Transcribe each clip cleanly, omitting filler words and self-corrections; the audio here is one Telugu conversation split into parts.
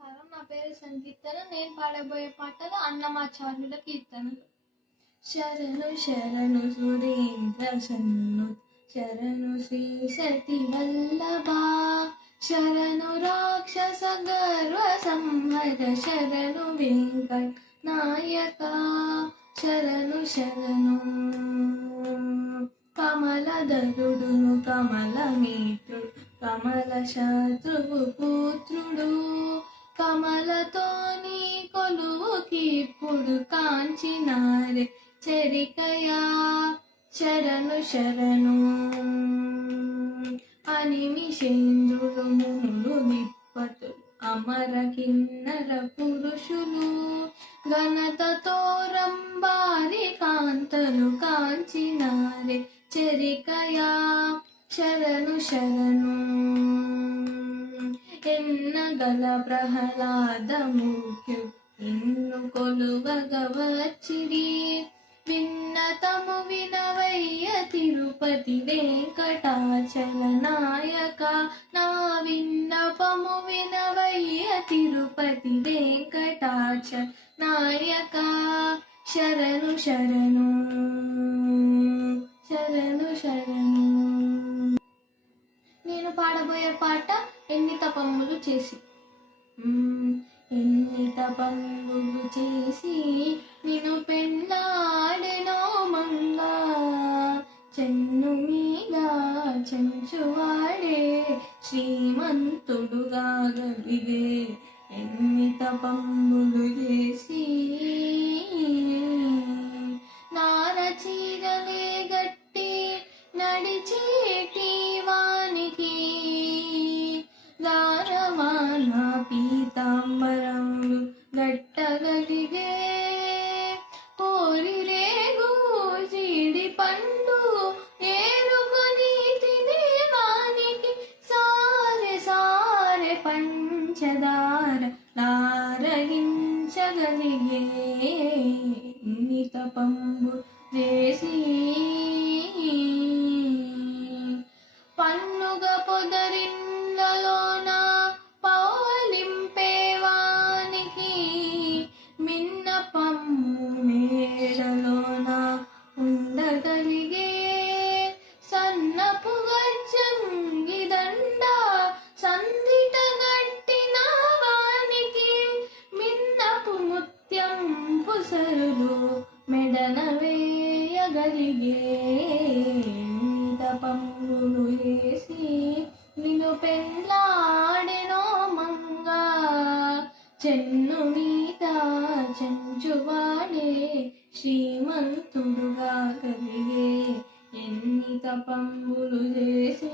నమస్కారం, నా పేరు సంగీతన. నేను పాడబోయే పాటలు అన్నమాచార్యుల కీర్తనలు. శరణు శరణు సురేంద్ర సన్ను, శరణు శ్రీ సతి వల్లభా, శరణు రాక్షస గర్వ సంహర, శరణు వెంకట నాయక, శరణు శరణు. కమలధరుడును కమలమిత్రుడు, కమల శత్రువు పుత్రుడు, కమలతోని కొలువుకిప్పుడు కాంచినారే చెరికయా, శరణు శరణు. అనిమిషేంద్రులు మునులు విప్పతులు, అమర కిన్నర పురుషులు, ఘనతతో రంబారి కాంతలు కాంచినారే చెరికయా, శరణు శరణు. ఎన్నగల ప్రహ్లాదముఖ్యు ఇన్ను కొలువగా వచ్చిరి, విన్నతము వినవయ్య తిరుపతి వెంకటాచల నాయక, నా విన్నపము వినవయ్య తిరుపతి వెంకటాచల నాయక, శరణు శరణు శరణు శరణు. నేను పాడబోయే పాట ఎన్ని తపములు చేసి. ఎన్ని తపములు చేసి నిన్ను పెళ్ళాడెనో మంగా, చెన్ను మీద చెంచువాడే శ్రీమంతుడుగా గలిగే, ఎన్ని తపములు చేసి నారచీరలే గట్టి నడిచేటి వానికి, దారవాన పీతాంబరములు గట్టగలిగే, కోరిరేగు జీడి పండు ఏరుకొని తినే వానికి, సారె సారె పంచదార లారగించగలిగే, ఇన్ని తపంబు చేసి పన్నుగ పొదరిళ్ళలోన పౌలింపేవానికి, మిన్నపమ్ము మేడలోన ఉండగలిగే, సన్నపు గజ్జంగి దండ సందిట గట్టిన వానికి, మిన్నపు ముత్యంపు సరులు మెడన వేయగలిగే, తపములు చేసి నిన్ను పెళ్ళాడెనో మంగా, చెన్ను మీద చెంచువాడే శ్రీమంతుడుగా కలిగే, ఎన్ని తపములు చేసి.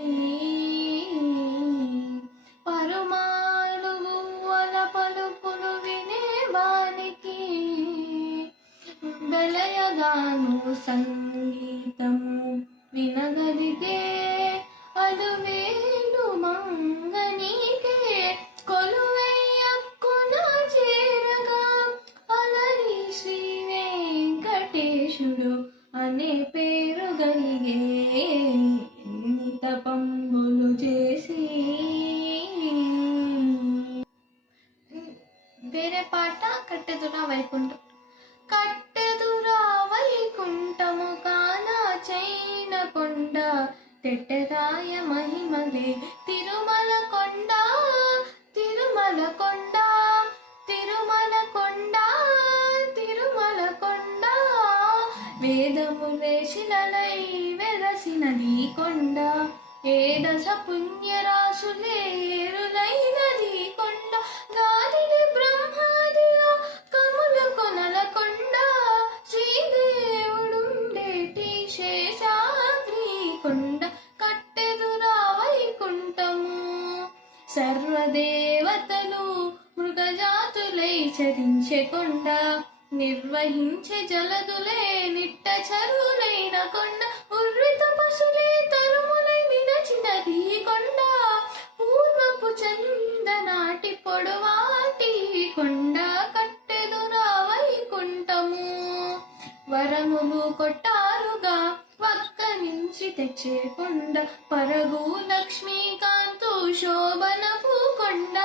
పరుమాలు గువ్వల పలుకులు వినేవానికి, వెలయగాను సంగీతము వినగలిగే, అలువేలు మంగనీకే కొలువయ్యక్కున చేరగా, అలరి శ్రీ వెంకటేశుడు అనే పేరు గలిగే, ఎన్ని తపంబులు చేసి. వేరే పాట కట్టెదురా వైకుంఠం. కట్టెదురా వైకుంఠము కానా చైన కొండ, తెట్టెరాయ మహిమలే తిరుమల కొండ, తిరుమల కొండ, తిరుమల కొండ, తిరుమల కొండ, వేదములే శిలలై వెలసినది కొండ, ఏదశ పుణ్యరాశులేరులైనది కొండ, గాలిని బ్రహ్మాదిలో కముల కొనల కొండ, శ్రీదేవుడుండేటి శేషాద్రి కొండ, కట్టెదురా వైకుంఠము. సర్వదేవతలు మృగజాతులై చరించే కొండ, నిర్వహించే జలదులే నిట్ట చరువులైన కొండ, ఉర్రి తపసులే తరుములై నిలచినది కొండ, పూర్వపు చందనాటి పొడవాటి కొండ, కట్టెదురా వైకుంఠము. వరములు కొట్టారుగా వక్క నుంచి తెచ్చే కొండ, పరగు లక్ష్మీకాంతు శోభనపు కొండ,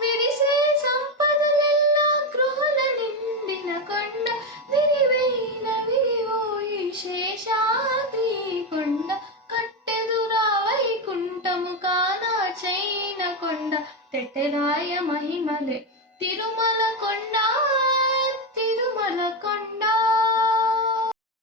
విరిసే పెట్టెరాయ మహిమలే తిరుమల కొండ తిరుమల కొండ